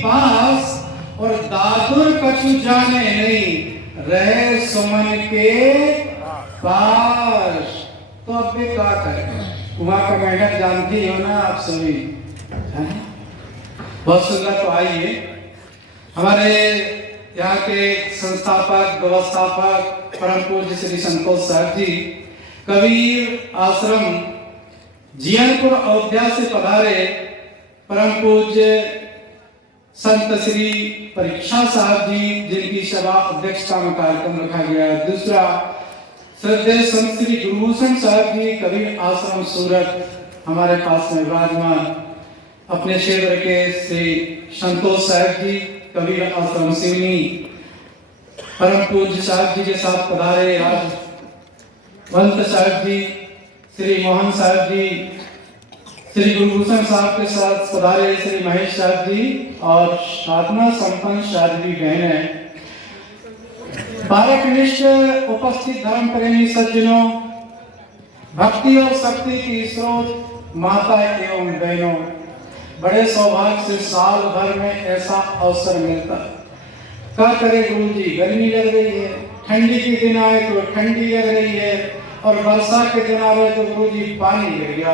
पास और दादुर कछु जाने नहीं रहे सुमन के पास। तो अब भी क्या करें, वहां का मेढक जानती हो ना आप सभी, बहुत सुंदर। तो आइए, हमारे यहाँ के संस्थापक व्यवस्थापक परम पूज्य श्री संतोष साहब जी कबीर आश्रम जियनपुर अयोध्या से पधारे परम पूज्य संत श्री परीक्षा साहब जी, जिनकी सभा अध्यक्षता में कार्यक्रम रखा गया है। दूसरा श्रद्धेय संत श्री गुरुभूषण साहब जी कबीर आश्रम सूरत हमारे पास में विराजमान। अपने क्षेत्र के श्री संतोष साहब जी कबीर आश्रम सिवनी परम पूज्य साहब जी के साथ पधारे आज वंत साहब जी, श्री मोहन साहब जी, श्री गुरुभूषण साहब के साथ पधारे श्री महेश साहब जी और साधना संपन्न साहब जी बहन है। बारकनिष्ठ उपस्थित धर्म प्रेमी सज्जनों, भक्ति और शक्ति की स्रोत माता एवं बहनों, बड़े सौभाग्य से साल भर में ऐसा अवसर मिलता। क्या करे गुरु जी, गर्मी लग रही है, ठंडी के दिन आए तो ठंडी लग रही है, और वर्षा के दिन आए तो गुरु जी पानी गिर गया।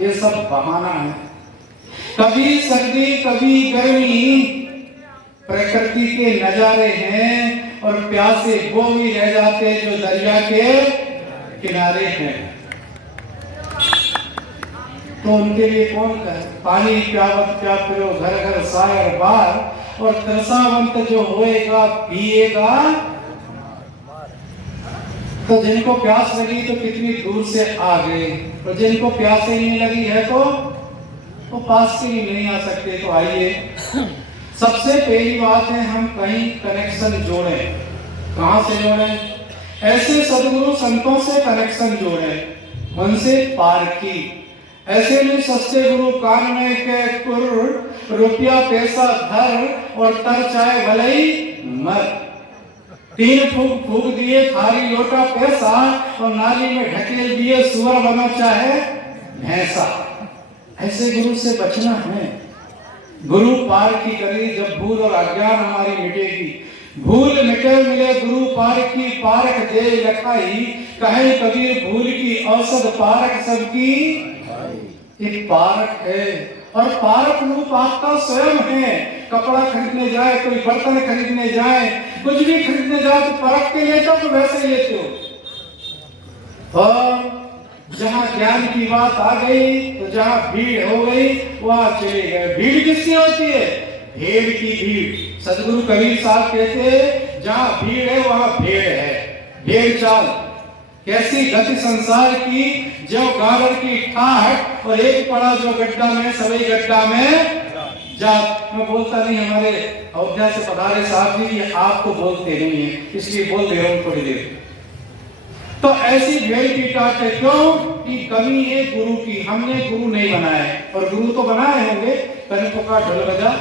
ये सब बहाना है, कभी सर्दी कभी गर्मी, प्रकृति के नजारे हैं और प्यासे वो भी रह जाते जो दरिया के किनारे हैं। तो उनके लिए कौन कहे, पानी प्यावत प्या फिरो घर घर सायर बार, और तरसावंत जो होएगा पिएगा। तो जिनको प्यास लगी तो कितनी दूर से आ गए, और जिनको प्यास ही नहीं लगी है तो वो पास से ही नहीं आ सकते। तो आइए, सबसे पहली बात है हम कहीं कनेक्शन जोड़ें। कहां से जोड़ें? ऐसे सदगुरु संतों से कनेक्शन जोड़ें, उनसे पार की। ऐसे में सस्ते गुरु कान में के कुर, रुपया पैसा धर और तर चाहे भले मर। 3 फूक फूक दिए खाली लोटा पैसा, और नाली में ढकेल दिए सुअर बना चाहे भैंसा। ऐसे गुरु से बचना है। गुरु पार की करी जब भूल और अज्ञान हमारी मिटेगी। भूल मिटे मिले गुरु पार की, पारक दे लखाई, कहे कबीर भूल की औसत पारक सबकी। एक पारक है, और पारक रूप आपका स्वयं है। कपड़ा खरीदने जाए, कोई बर्तन खरीदने जाए, कुछ भी खरीदने जाए तो परख के लेते हो तो वैसे लेते हो। और जहाँ ज्ञान की बात आ गई तो जहाँ भीड़ हो गई वहां चले गए। भीड़ किसकी होती है? भेड़ की भीड़। सदगुरु कबीर साहब कहते जहाँ भीड़ है वहां भेड़ है। भेड़ चाल कैसी गति संसार की, जो गागर की ठाहट, और एक पड़ा जो गड्ढा में सभी गड्ढा में जा। मैं बोलता नहीं, हमारे अयोध्या से पधारे साहब जी ये आपको बोलते नहीं है, इसलिए बोल दे रहा हूं थोड़ी देर। तो ऐसी भेड़ की टाट है, क्यों कि कमी है गुरु की। हमने गुरु नहीं बनाए, और गुरु तो बनाए होंगे कनकों का ढोल बजा,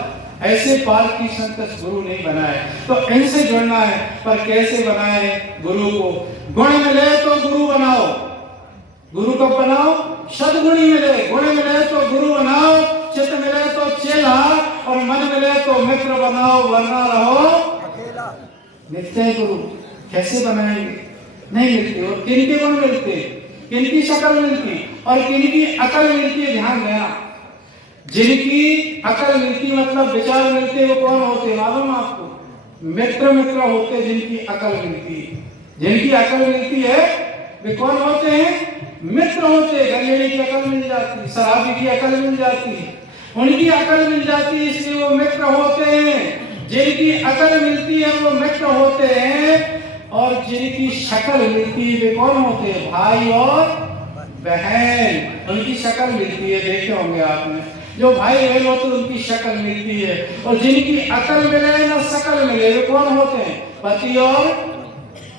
ऐसे पार की संत गुरु नहीं बनाए। तो इनसे जुड़ना है, पर कैसे बनाए गुरु को? गुण मिले तो गुरु बनाओ। गुरु कब बनाओ? सद्गुणी मिले। गुण मिले तो गुरु बनाओ, चित्त मिले तो चेला, और मन मिले तो मित्र बनाओ, वरना रहो मिलते हैं गुरु। कैसे बनाएंगे? नहीं मिलते। और किनके गुण मिलते, किनकी शक्ल मिलती, और किनकी अकल मिलती है। ध्यान देना, जिनकी अकल मिलती मतलब विचार मिलते, वो कौन होते मालूम आपको? मित्र मित्र होते जिनकी अकल मिलती है। जिनकी अकल मिलती है वे कौन होते हैं? मित्र होते। गंजेड़ी की अकल मिल जाती, शराबी की अकल मिल जाती, उनकी अकल मिल जाती, इसलिए वो मित्र होते हैं। जिनकी अकल मिलती है वो मित्र होते हैं, और जिनकी शक्ल मिलती है वे कौन होते हैं? भाई और बहन। उनकी शक्ल मिलती है, देखे होंगे आपने। जो भाई बहन होते हैं उनकी शक्ल मिलती है, और जिनकी अकल मिले ना शक्ल मिले वे कौन होते हैं? पति और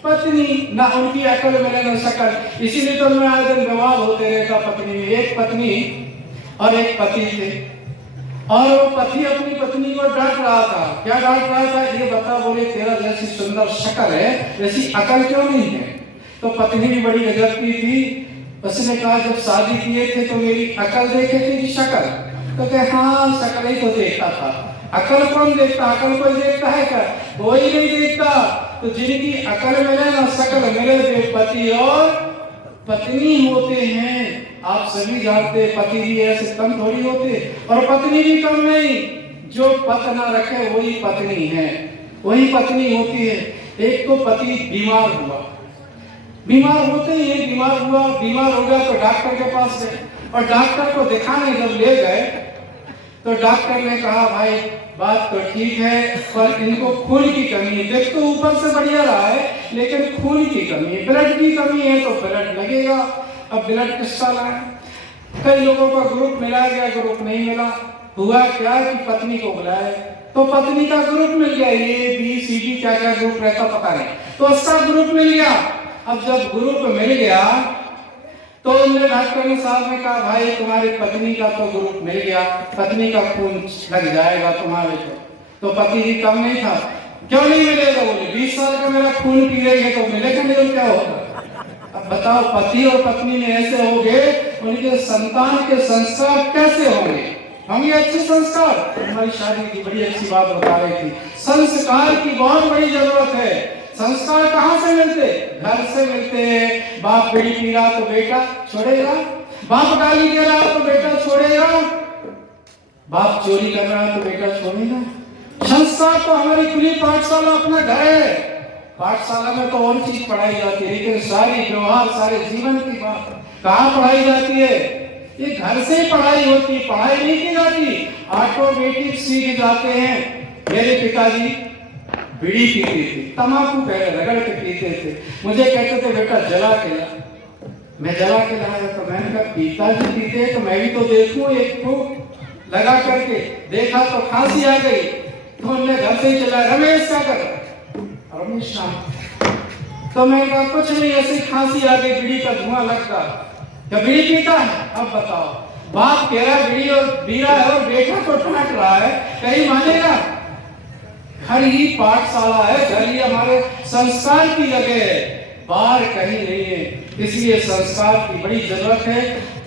पत्नी। ना उनकी अकल मिले ना शक्ल। इसीलिए तो मैं आज दिन विवाद होते रहता पत्नी में। एक पत्नी और एक पति थे, और वो पति अपनी पत्नी को डांट रहा था। क्या डांट रहा था? ये बता, बोले तेरा जैसी सुंदर शक्ल है वैसी अकल क्यों नहीं है? तो पत्नी भी बड़ी गजब की थी। उसने कहा जब शादी किए थे तो मेरी अकल देखे थे कि शक्ल? तो कहे हाँ शक्ल ही तो देखता था, अकल कौन देखता, अकल कोई देखता है क्या, कोई नहीं देखता। तो जिनकी अकल मिले ना शक्ल मिले वे पति और पत्नी होते हैं। आप सभी जानते पति भी ऐसे कम थोड़ी होते और पत्नी भी कम नहीं, जो पत ना रखे वही पत्नी है, वही पत्नी होती है। एक तो पति बीमार हुआ, बीमार होते ही बीमार हुआ, बीमार हो गया तो डॉक्टर के पास गए और डॉक्टर को दिखाने जब ले गए तो डॉक्टर ने कहा भाई बात तो ठीक है पर इनको खून की कमी है, देख तो ऊपर से बढ़िया रहा है लेकिन खून की कमी है, ब्लड की कमी है तो ब्लड लगेगा। अब ब्लड किसका लाए, कई लोगों का ग्रुप मिला गया, ग्रुप नहीं मिला। हुआ क्या कि पत्नी को बुलाए तो पत्नी का ग्रुप मिल गया, ए बी सी डी क्या क्या ग्रुप रहता पता नहीं, तो उसका ग्रुप मिल गया। अब जब ग्रुप मिल गया तो उन्होंने डॉक्टर ने साहब ने कहा भाई तुम्हारी पत्नी का तो ग्रुप मिल गया, पत्नी का खून लग जाएगा तुम्हारे को। तो पति ही कम नहीं था, क्यों नहीं मिलेगा, बोले 20 साल का मेरा खून पी रहे तो मिलेगा नहीं तो क्या होगा। अब बताओ पति और पत्नी में ऐसे हो गए, उनके संतान के संस्कार कैसे होंगे, होंगे अच्छे संस्कार। हमारी शादी की बड़ी अच्छी बात बता रही थी, संस्कार की बहुत बड़ी जरूरत है। संस्कार कहाँ से मिलते, घर से मिलते हैं। बाप बीड़ी पी रहा तो बेटा छोड़ेगा, बाप गाली दे रहा तो बेटा छोड़ेगा, बाप चोरी कर रहा तो बेटा छोड़ेगा। संस्कार तो हमारी खुली पाठशाला अपना घर है, पाठशाला में तो और चीज पढ़ाई जाती है लेकिन सारी व्यवहार सारे जीवन की बात कहाँ पढ़ाई जाती है, ये घर से पढ़ाई होती, पढ़ाई नहीं की जाती, ऑटोमेटिक सीख जाते हैं। मेरे पिताजी बीड़ी पीते थे, तंबाकू पहले रगड़ के पीते थे, मुझे कहते थे बेटा जला के ला, मैं जला के लाया तो मैंने कहा पिताजी पीते तो मैं भी तो देखूं, एक फूंक लगा करके देखा तो खांसी आ गई, तो उन्होंने घर से ही चला रमेश क्या कर रहा, रमेश तो मैं कहा कुछ नहीं ऐसे खांसी आ गई, बीड़ी का धुआं लगता, क्या बीड़ी पीता है। अब बताओ बाप कह रहा बीड़ी और पी रहा है और बेटा को डांट रहा है, कहीं मानेगा। घर ही पाठशाला है, घर ही हमारे संस्कार की जगह है, बाहर कहीं नहीं है, इसलिए संस्कार की बड़ी जरूरत है।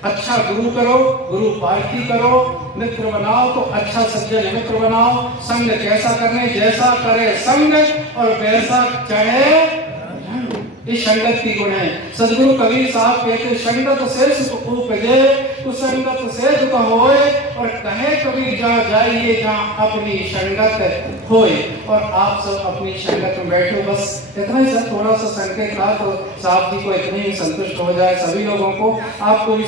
अच्छा गुरु करो, गुरु पार्थी करो, मित्र बनाओ तो अच्छा सज्जन मित्र बनाओ, संग कैसा करने जैसा करे संग और वैसा चाहे, इस संगत की गुण है। सदगुरु कबीर साहब कहते संगत से सुख उपजे, कुसंगत से दुख होए, और कहे कबीर जहाँ जाइए जहाँ अपनी संगत होए। और आप सब अपनी संगत में बैठो, बस इतना ही सर थोड़ा सा संकेत था तो साहब जी को इतने ही संतुष्ट हो जाए सभी लोगों को। आपको भी